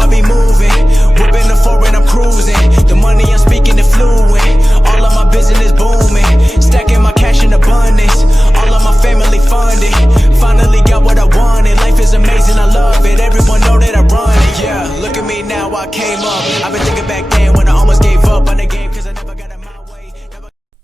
I be moving. Whipping the foreign, I'm cruising. The money I'm speaking is fluent. All of my business booming. Stacking my cash in abundance. All of my family funded. Finally got what I wanted. Life is amazing, I love it. Everyone know that I run it. Yeah, look at me now, I came up. I've been thinking back then when I almost gave up on the game, cause I never got in my way.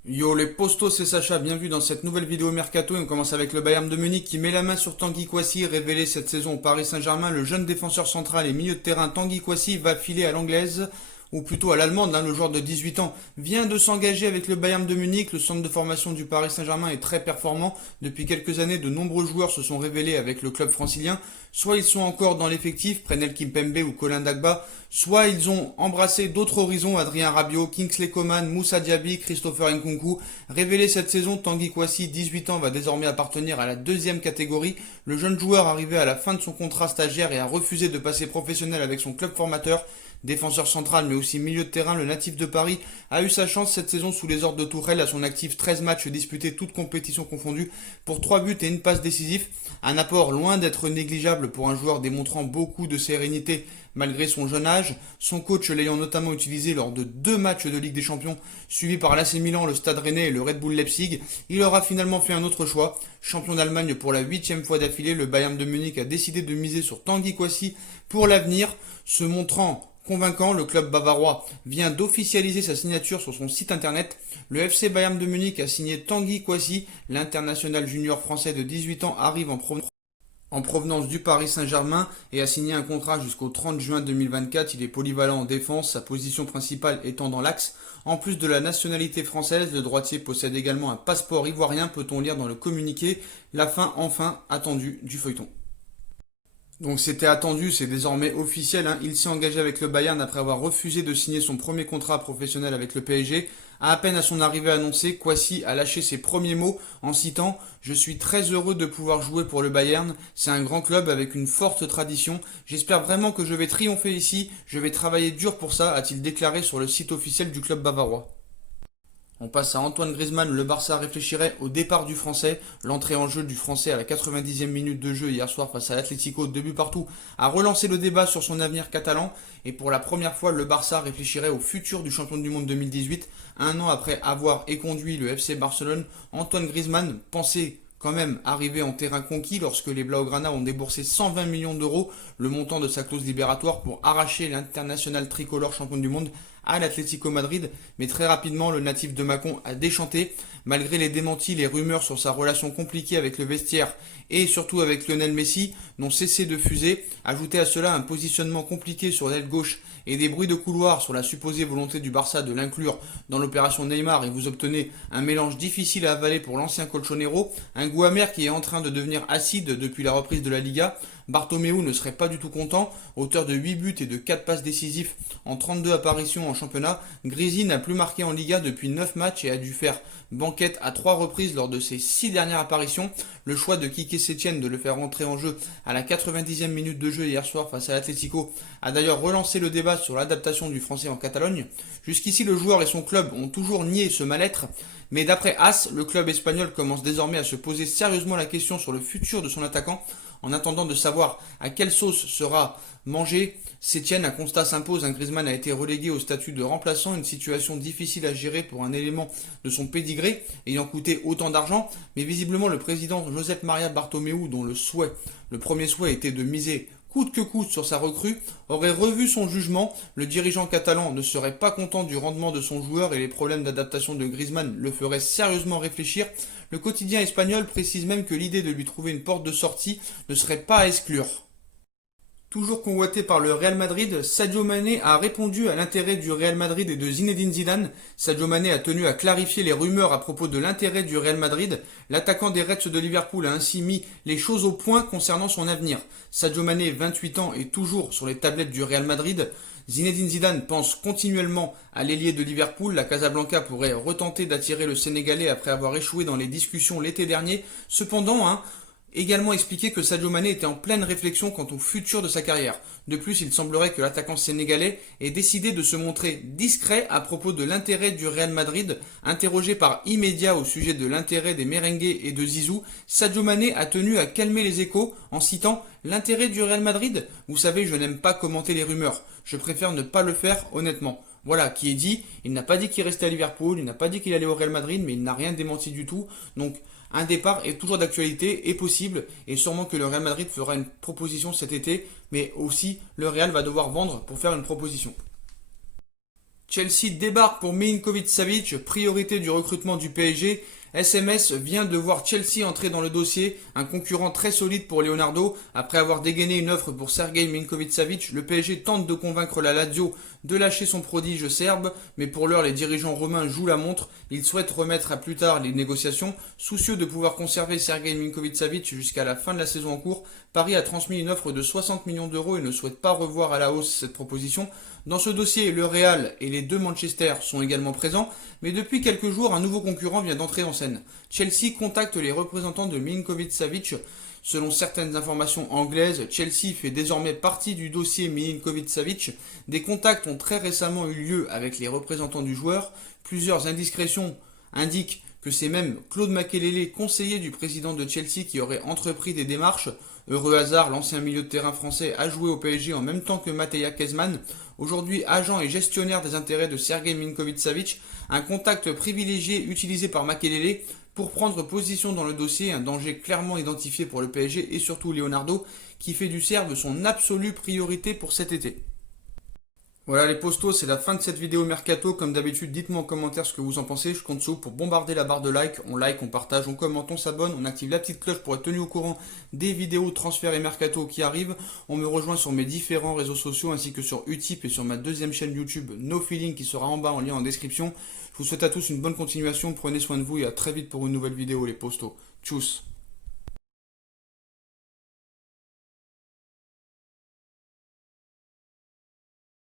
Yo les postos, c'est Sacha, bienvenue dans cette nouvelle vidéo Mercato et on commence avec le Bayern de Munich qui met la main sur Tanguy Kouassi, révélé cette saison au Paris Saint-Germain. Le jeune défenseur central et milieu de terrain Tanguy Kouassi va filer à l'anglaise, ou plutôt à l'allemande, le joueur de 18 ans vient de s'engager avec le Bayern de Munich. Le centre de formation du Paris Saint-Germain est très performant. Depuis quelques années, de nombreux joueurs se sont révélés avec le club francilien. Soit ils sont encore dans l'effectif, Presnel Kimpembe ou Colin Dagba, soit ils ont embrassé d'autres horizons, Adrien Rabiot, Kingsley Coman, Moussa Diaby, Christopher Nkunku. Révélé cette saison, Tanguy Kouassi, 18 ans, va désormais appartenir à la deuxième catégorie. Le jeune joueur arrivé à la fin de son contrat stagiaire et a refusé de passer professionnel avec son club formateur. Défenseur central mais aussi milieu de terrain, le natif de Paris a eu sa chance cette saison sous les ordres de Tourelle. À son actif, 13 matchs disputés, toutes compétitions confondues, pour 3 buts et une passe décisive. Un apport loin d'être négligeable pour un joueur démontrant beaucoup de sérénité malgré son jeune âge. Son coach l'ayant notamment utilisé lors de 2 matchs de Ligue des Champions, suivis par l'AC Milan, le Stade Rennais et le Red Bull Leipzig. Il aura finalement fait un autre choix. Champion d'Allemagne pour la 8e fois d'affilée, le Bayern de Munich a décidé de miser sur Tanguy Kouassi pour l'avenir, se montrant convaincant. Le club bavarois vient d'officialiser sa signature sur son site internet. Le FC Bayern de Munich a signé Tanguy Kouassi. L'international junior français de 18 ans arrive en provenance du Paris Saint-Germain et a signé un contrat jusqu'au 30 juin 2024. Il est polyvalent en défense, sa position principale étant dans l'axe. En plus de la nationalité française, le droitier possède également un passeport ivoirien, peut-on lire dans le communiqué. La fin enfin attendue du feuilleton. Donc c'était attendu, c'est désormais officiel. Il s'est engagé avec le Bayern après avoir refusé de signer son premier contrat professionnel avec le PSG. À peine à son arrivée annoncée, Kouassi a lâché ses premiers mots en citant « Je suis très heureux de pouvoir jouer pour le Bayern, c'est un grand club avec une forte tradition. J'espère vraiment que je vais triompher ici, je vais travailler dur pour ça », a-t-il déclaré sur le site officiel du club bavarois. On passe à Antoine Griezmann. Le Barça réfléchirait au départ du Français. L'entrée en jeu du Français à la 90e minute de jeu hier soir face à l'Atlético, 2 buts partout, a relancé le débat sur son avenir catalan. Et pour la première fois, le Barça réfléchirait au futur du champion du monde 2018. Un an après avoir éconduit le FC Barcelone, Antoine Griezmann pensait quand même arrivé en terrain conquis lorsque les Blaugrana ont déboursé 120 millions d'euros, le montant de sa clause libératoire, pour arracher l'international tricolore champion du monde à l'Atlético Madrid. Mais très rapidement, le natif de Mâcon a déchanté. Malgré les démentis, les rumeurs sur sa relation compliquée avec le vestiaire et surtout avec Lionel Messi n'ont cessé de fuser. Ajoutez à cela un positionnement compliqué sur l'aile gauche et des bruits de couloir sur la supposée volonté du Barça de l'inclure dans l'opération Neymar, et vous obtenez un mélange difficile à avaler pour l'ancien colchonero, un goût amer qui est en train de devenir acide depuis la reprise de la Liga. Bartomeu ne serait pas du tout content. Auteur de 8 buts et de 4 passes décisives en 32 apparitions en championnat, Grisi n'a plus marqué en Liga depuis 9 matchs et a dû faire banquette à 3 reprises lors de ses 6 dernières apparitions. Le choix de Quique Sétienne de le faire rentrer en jeu à la 90e minute de jeu hier soir face à l'Atlético a d'ailleurs relancé le débat sur l'adaptation du français en Catalogne. Jusqu'ici, le joueur et son club ont toujours nié ce mal-être, mais d'après AS, le club espagnol commence désormais à se poser sérieusement la question sur le futur de son attaquant. En attendant de savoir à quelle sauce sera mangé Sétienne, un constat s'impose. Griezmann a été relégué au statut de remplaçant, une situation difficile à gérer pour un élément de son pédigré ayant coûté autant d'argent. Mais visiblement, le président Josep Maria Bartomeu, dont le premier souhait était de miser coûte que coûte sur sa recrue, aurait revu son jugement. Le dirigeant catalan ne serait pas content du rendement de son joueur et les problèmes d'adaptation de Griezmann le feraient sérieusement réfléchir. Le quotidien espagnol précise même que l'idée de lui trouver une porte de sortie ne serait pas à exclure. Toujours convoité par le Real Madrid, Sadio Mané a répondu à l'intérêt du Real Madrid et de Zinedine Zidane. Sadio Mané a tenu à clarifier les rumeurs à propos de l'intérêt du Real Madrid. L'attaquant des Reds de Liverpool a ainsi mis les choses au point concernant son avenir. Sadio Mané, 28 ans, est toujours sur les tablettes du Real Madrid. Zinedine Zidane pense continuellement à l'ailier de Liverpool. La Casablanca pourrait retenter d'attirer le Sénégalais après avoir échoué dans les discussions l'été dernier. Cependant, Également expliqué que Sadio Mané était en pleine réflexion quant au futur de sa carrière. De plus, il semblerait que l'attaquant sénégalais ait décidé de se montrer discret à propos de l'intérêt du Real Madrid. Interrogé par Immédiat au sujet de l'intérêt des merengues et de Zizou, Sadio Mané a tenu à calmer les échos en citant « L'intérêt du Real Madrid ? Vous savez, je n'aime pas commenter les rumeurs. Je préfère ne pas le faire honnêtement. » Voilà, qui est dit. Il n'a pas dit qu'il restait à Liverpool, il n'a pas dit qu'il allait au Real Madrid, mais il n'a rien démenti du tout. Donc, un départ est toujours d'actualité, est possible, et sûrement que le Real Madrid fera une proposition cet été, mais aussi le Real va devoir vendre pour faire une proposition. Chelsea débarque pour Milinkovic-Savic, priorité du recrutement du PSG. SMS vient de voir Chelsea entrer dans le dossier, un concurrent très solide pour Leonardo. Après avoir dégainé une offre pour Sergej Milinkovic-Savic, le PSG tente de convaincre la Lazio de lâcher son prodige serbe, mais pour l'heure les dirigeants romains jouent la montre. Ils souhaitent remettre à plus tard les négociations. Soucieux de pouvoir conserver Sergej Milinkovic-Savic jusqu'à la fin de la saison en cours, Paris a transmis une offre de 60 millions d'euros et ne souhaite pas revoir à la hausse cette proposition. Dans ce dossier, le Real et les deux Manchester sont également présents, mais depuis quelques jours, un nouveau concurrent vient d'entrer en scène. Chelsea contacte les représentants de Milinkovic-Savic. Selon certaines informations anglaises, Chelsea fait désormais partie du dossier Milinkovic-Savic. Des contacts ont très récemment eu lieu avec les représentants du joueur. Plusieurs indiscrétions indiquent que c'est même Claude Makelele, conseiller du président de Chelsea, qui aurait entrepris des démarches. Heureux hasard, l'ancien milieu de terrain français a joué au PSG en même temps que Mateja Kezman. Aujourd'hui agent et gestionnaire des intérêts de Sergej Milinkovic-Savic, un contact privilégié utilisé par Makelele pour prendre position dans le dossier, un danger clairement identifié pour le PSG et surtout Leonardo, qui fait du Serbe son absolue priorité pour cet été. Voilà les postos, c'est la fin de cette vidéo Mercato. Comme d'habitude, dites-moi en commentaire ce que vous en pensez. Je compte sur vous pour bombarder la barre de like. On like, on partage, on commente, on s'abonne. On active la petite cloche pour être tenu au courant des vidéos transferts et Mercato qui arrivent. On me rejoint sur mes différents réseaux sociaux ainsi que sur Utip et sur ma deuxième chaîne YouTube No Feeling qui sera en bas en lien en description. Je vous souhaite à tous une bonne continuation. Prenez soin de vous et à très vite pour une nouvelle vidéo les postos. Tchuss.